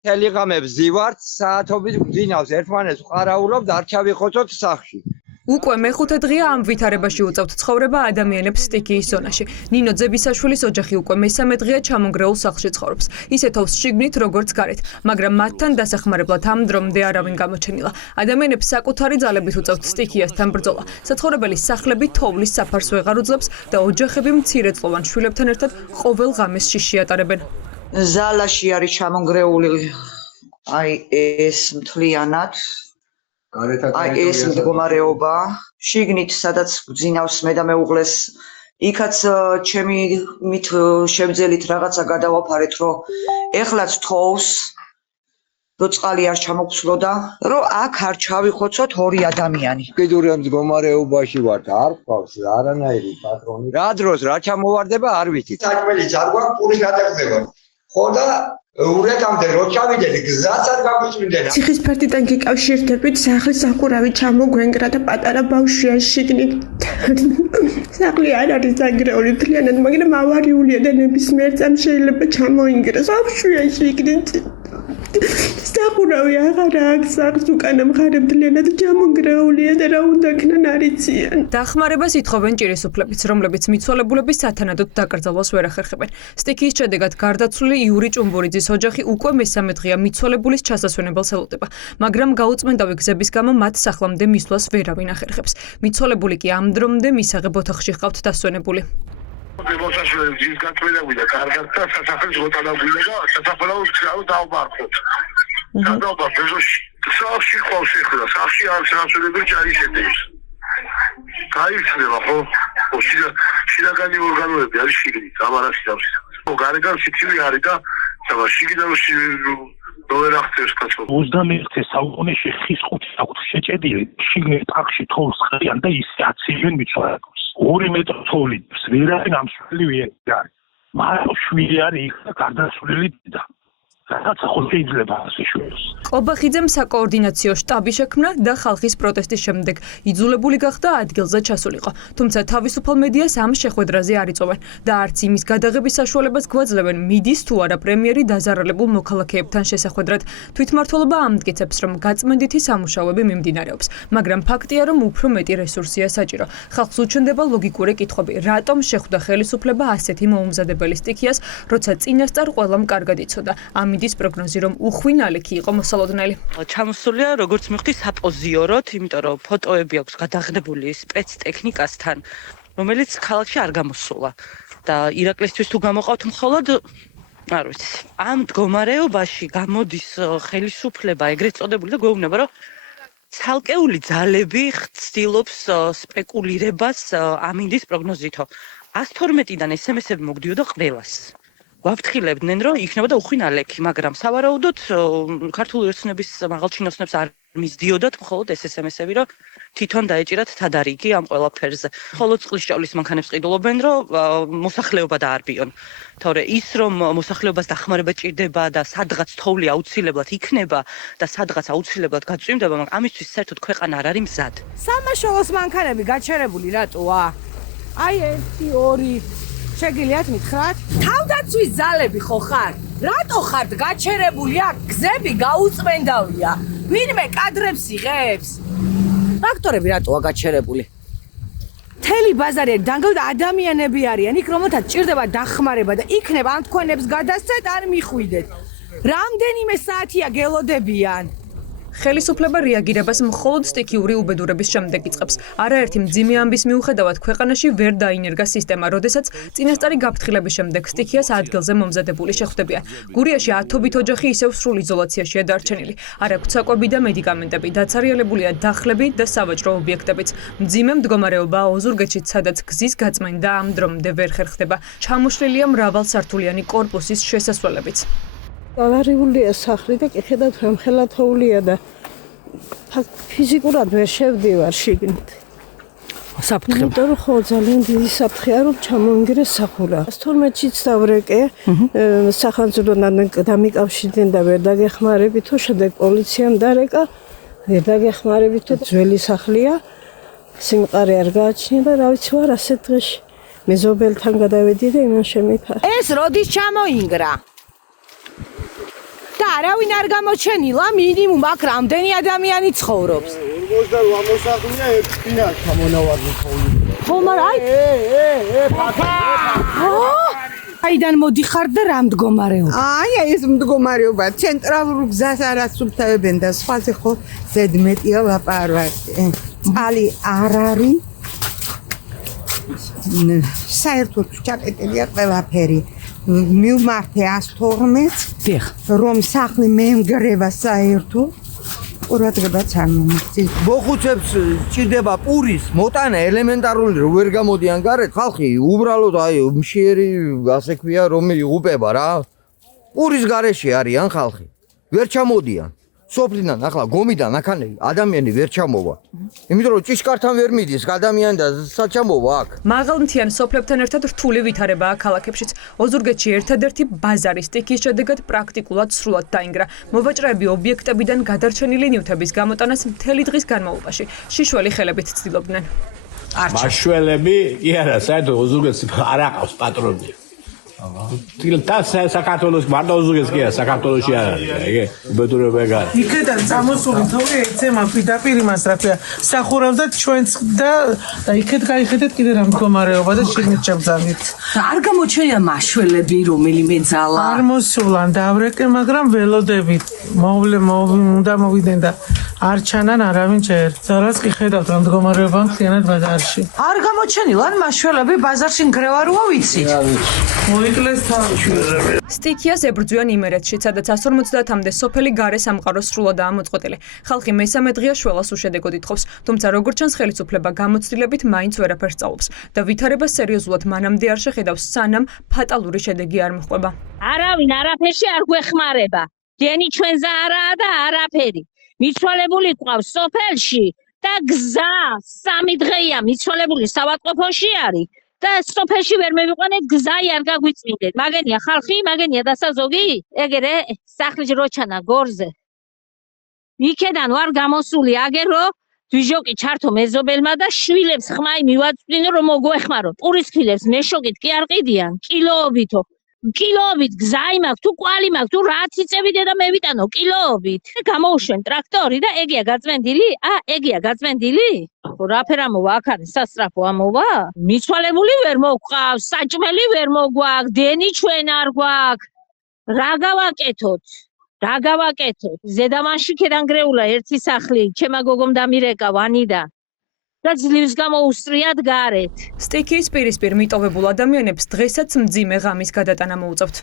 მთელი ღამე ვზივართ, საათობით გვძინავს, ერთმანეთს ვყარაულობთ, არ ჩავიხოცოთ სახლში. უკვე მეხუთე დღეა ამ ვითარებაში უწევთ ცხოვრება ადამიანებს სტიქიის ზონაში. ნინო ძებისაშვილის ოჯახი უკვე მესამე დღეა ჩამონგრეულ სახლში ცხოვრობს. ისეთავს შიგნით როგორც გარეთ, მაგრამ მათთან დასახმარებლად ამ დრომდე არავინ გამოჩენილა. ადამიანებს საკუთარი ძალებით უწევთ სტიქიასთან ბრძოლა. საცხოვრებელი სახლები თოვლის საფარს ვეღარ უძლებს და ოჯახები მცირეწლოვან შვილებთან ერთად ყოველ ღამეს შიში ატარებენ. ზალაში არის ჩამონგრეული აი ეს მთლიანად აი ეს მდგომარეობა შიგნით სადაც გძინავს მე და მეუღლეს იქაც ჩემი მით შემძელით რაღაცა გადავაფარეთ რომ ეხლაც თოვს რომ წყალი არ ჩამოგცვლოდა რომ აქ არ ჩავიხოცოთ ორი ადამიანი კიდურე მდგომარეობაში ვართ არ ყავს არანაირი პატრონი რა დროს რა ჩამოვარდება არ ვიცით საჭმელიც არ გვაქვს პურის გადაგდება ხო და ურეთამდე რო ჩავიდეთ გზაც არ გაგვიწმინდენა ციხის ფერდიდან გიკავშირდებით სახლის სახურავი ჩამოგვენგრა და პატარა ბავშვია შიგნით სახლი არ არის დაგრეული მთლიანად მაგრამ ავარიულია და ნებისმიერ წამს შეიძლება ჩამოინგრას ბავშვია შიგნით სახურავი აღარ აქვს სახლს უკანა მხარე მთლიანად ჩამონგრეულია და რა უნდა ქნან არ იციან დახმარებას ითხოვენ ჭირისუფლებიც რომლებიც მიცვალებულების სათანადოდ დაკრძალვას ვერ ახერხებენ სტიქიის შედეგად გარდაცვლილი იური ჭუმბურიძის ოჯახი უკვე მესამე დღეა მიცვალებულის ჩასასვენებელს ელოდება მაგრამ გაუწმენდავი გზების გამო მათ სახლამდე მისვლას ვერავინ ახერხებს მიცვალებული კი ამ დრომდე მისაღებ ოთახში ჰყავთ დასვენებული მოსაშვილე ის გაწმენდავიდა კარგად და სასახლის გოტანაგვიდა და სასაფლაოს ჩაუ დავბარხოთ. დავბარხოთ სახლში ყავს ეხლა სახლში არ სასწრებელი ჩაიშედებს. გაიხსნება ხო? შინაგანი ორგანოები არის შიგნით, ამარაში დავსი. ხო, გარეგან სიცივი არის და შიგნიდან ნოვერახტებს კაცო. 21 საუკუნეში ხის ხუთი აქვს შეჭედილი, შიგნით ტახში თოვს ხდიან და ისე აცივენ მიცვალებულს. 2 მეტრი თოვლით ვერავინ ამშველი ვიერი არის. მაგრამ შვილი არის იქ და გარდაცვლილი და რაღაცა ხო შეიძლება ასე შვილს. ყობახიძემ საკოორდინაციო შტაბი შექმნა და ხალხის პროტესტის შემდეგ იძულებული გახდა ადგილზე ჩასულიყო. თუმცა თავისუფალ მედიას ამ შეხვედრაზე არ იწოვენ და არც იმის გადაღების საშუალებას გვაძლევენ მიდის თუ არა პრემიერი დაზარალებულ მოქალაქეებთან შესახვედრად. თვითმმართველობა ამტკიცებს, რომ გაწმენდითი სამუშაოები მიმდინარეობს, მაგრამ ფაქტია, რომ უფრო მეტი რესურსია საჭირო. ხალხს უჩნდება ლოგიკური კითხვები, რატომ შეხვდა ხელისუფლება ასეთი მოუმზადებელი სტიქიას, როცა წინასწარ ყველამ კარგად იცოდა. ამის პროგნოზი რომ უხვინალექი იყო მოსალოდნელი. ჩამოსულია როგორც მივხვდი საპოზიოროდ, იმიტომ რომ ფოტოები აქვს გადაღებული სპეცტექნიკასთან, რომელიც ქალაქში არ გამოსულა და ირაკლისთვის თუ გამოყავთ მხოლოდ არ ვიცი. ამ მდგომარეობაში გამოდის ხელისუფლება ეგრეთ წოდებული და გვეუბნება რომ ცალკეული ძალები ცდილობს სპეკულირებას ამინდის პროგნოზითო. 112-დან SMS-ები მოგდიოდა ყველას. ვაფრთხილებდნენ, რომ იქნებოდა უხვინალექი, მაგრამ სავარაუდოდ ქართული ოცნების მაღალჩინოსნებს არ მისდიოდათ მხოლოდ ეს SMS-ები, რომ თვითონ დაეჭირათ თადარიგი ამ ყველაფერზე. ხოლო წყლის ჭავლის მანქანებს ყიდულობენ, რომ მოსახლეობა დაარბიონ. თორე ის, რომ მოსახლეობას დახმარება ჭირდება და სადღაც თოვლი აუცილებლად იქნება და სადღაც აუცილებლად გაწვიმდება, მაგრამ ამისთვის საერთოდ ქვეყანა არ არის მზად. სამაშველოს მანქანები გაჩერებული რატოა? აი 1 2 შეგიძლიათ მითხრათ? თავდაცვის ძალები ხო ხარ? რატო ხართ გაჩერებული აქ? გზები გაუწმენდავია. ვინმე კადრებს იღებს? ტრაქტორები რატოა გაჩერებული? მთელი ბაზარი დანგრეულ და ადამიანები არიან იქ, რომელთაც ჭირდება დახმარება და იქნება ამ თქვენებს გადასცეთ არ მიხვიდეთ. რამდენიმე საათია გელოდებიან. ხელისუფლება რეაგირებას მხოლოდ სტიქიური უბედურების შემდეგ იწყებს. არაერთი მძიმე ამბის მიუხედავად ქვეყანაში ვერ დაინერგა სისტემა, როდესაც წინასწარი გაფრთხილების შემდეგ სტიქიას ადგილზე მომზადებული შეხვდებიან. გურიაში 10-ობით ოჯახი ისევ სრულ იზოლაციაშია დარჩენილი. არ აქვთ საკვები და მედიკამენტები, დაცარიელებულია დახლები და სავაჭრო ობიექტებიც. მძიმე მდგომარეობა ოზურგეთშიც, სადაც გზის გაწმენდა ამ დრომდე ვერ ხერხდება. ჩამოშლილია მრავალსართულიანი კორპუსის შესასვლელებიც. ავარიულია სახლი და კი ხედავთ რამხელა თოვლია და ფიზიკურად ვერ შევდივარ შიგნით. საფრთხე. იმიტომ რომ ხო ძალიან დიდი საფრთხეა რომ ჩამოინგრეს სახურა. 12-იც დავრეკე სახანძროდან დამიკავშირდნენ და ვერ დაგეხმარებითო, შემდეგ პოლიციამ დარეკა, ვერ დაგეხმარებითო, ძველი სახლია. სიმყარე არ გააჩნია და რა ვიცი ვარ ასეთ დღეში. მეზობელთან გადავედი და იმან შემიფარდა. ეს როდის ჩამოინგრა? და არავინ არ გამოჩენილა, მინიმუმ აქ რამდენი ადამიანი ცხოვრობს. 48 მოსახლეა ერთინა გამონავარდი ხოლმე. ხო, მაგრამ აიდან მოდიხარ და რა მდგომარეობა? აი ეს მდგომარეობა ცენტრალურ გზას არ აცუფთავებენ და სხვაზე ხო ზედმეტია ლაპარაკი. წყალი არ არის. საერთოდ ჩაკეტილია ყველაფერი. მივმართე 112, რომ სახლი მემგრევა საერთოდ. ყურადღებაც არ მომიწევს. მოხუცებს ჭირდება პურის მოტანა ელემენტარული რო ვერ გამოდიან გარეთ ხალხი უბრალოდ აი მშიერი ასე ქვია რომ იღუპება რა. პურის გარეშე არიან ხალხი. ვერ ჩამოდიან. სოფლიდან ახლა გომიდან აქანელი ადამიანი ვერ ჩამოვა. იმიტომ რომ ჭიშკართან ვერ მიდის ადამიანი და საჩამოვა აქ. მაღალმთიან სოფლებთან ერთად რთული ვითარებაა ქალაქებშიც. ოზურგეთში ერთადერთი ბაზარი სტიქიის შედეგად პრაქტიკულად სრულად დაინგრა. მოვაჭრეები ობიექტებიდან გადარჩენილი ნივთების გამოტანას მთელი დღის განმავლობაში შიშველი ხელებით ცდილობდნენ. მაშველები კი არა, საერთოდ ოზურგეთს არ აყავს პატრონი. და საქართველოს მარტო ოზურგეთს კი არა, საქართველოში არ არის, ეგე უბედურება ეგ არის. იქიდან წამოსული თოვლი ეცემა პირდაპირ იმას რა ქვია, სახურავს და ჩვენც და იქეთ გაიხედეთ კიდე რა მდგომარეობა და შიგნით შევძალით. და არ გამოჩენია მაშველები რომელიმე ძალა. არ მოსულან დავრეკე, მაგრამ ველოდებით უნდა მოვიდნენ და არ ჩანან არავინ ჯერ. ძალას კი ხედავთ რა მდგომარეობა მთლიანად ბაზარში. არ გამოჩენილან მაშველები ბაზარში ნგრევაროა ვიცით. მოიკლეს თავში. სტიქიას ებრძვიან იმერეთში, სადაც 150-მდე სოფელი გარე სამყაროს სრულადაა მოწყვეტილი. ხალხი მესამე დღეა შველას უშედეგოდ ითხოვს, თუმცა როგორც ჩანს ხელისუფლება გამოცდილებით მაინც ვერაფერს სწავლობს და ვითარებას სერიოზულად მანამდე არ შეხედავს, სანამ ფატალური შედეგი არ მოჰყვება. არავინ არაფერში არ გვეხმარება. გენი ჩვენზე არაა და არაფერი. მიცვალებული ყავს სოფელში და გზა 3 დღეა მიცვალებული სავატყოფოში არის. და სოფელში ვერ მევიყვანეთ გზაი არ გაგვიწმინდეთ. მაგენია ხალხი, მაგენია დასაზოგი, ეგერე სახლი როჩანა გორზე. იქედან ვარ გამოსული აგერო, დვიჟოკი ჩართო მეზობელმა და შვილებს ხმაი მივაწვდინო რომ მოგვეხმარო. პურის ფილებს მეშოგით კი არ ყიდიან, კილოობითო. კილოობით გზაი მაქვს, თუ კვალი მაქვს, თუ რაც იწევიდე და მევიტანო კილოობით. გამოუშვენ ტრაქტორი და ეგია გაწმენდილი? ეგია გაწმენდილი? რაფერ ამოვა აქ არის სასწრაფო ამოვა? მიცვალებული ვერ მოგვყავს, საჭმელი ვერ მოგვაქვს, დენი ჩვენ არ გვაქვს. რა გავაკეთოთ? რა გავაკეთოთ? ზედამანშიქედან გრეულა ერთი სახლი, ჩემა გოგომ დამირეკა ვანიდან. და ძლივს გამოუსწრიათ გარეთ. სტიქიის პირისპირ მიტოვებულ ადამიანებს დღესაც მძიმე ღამის გადატანა მოუწევთ.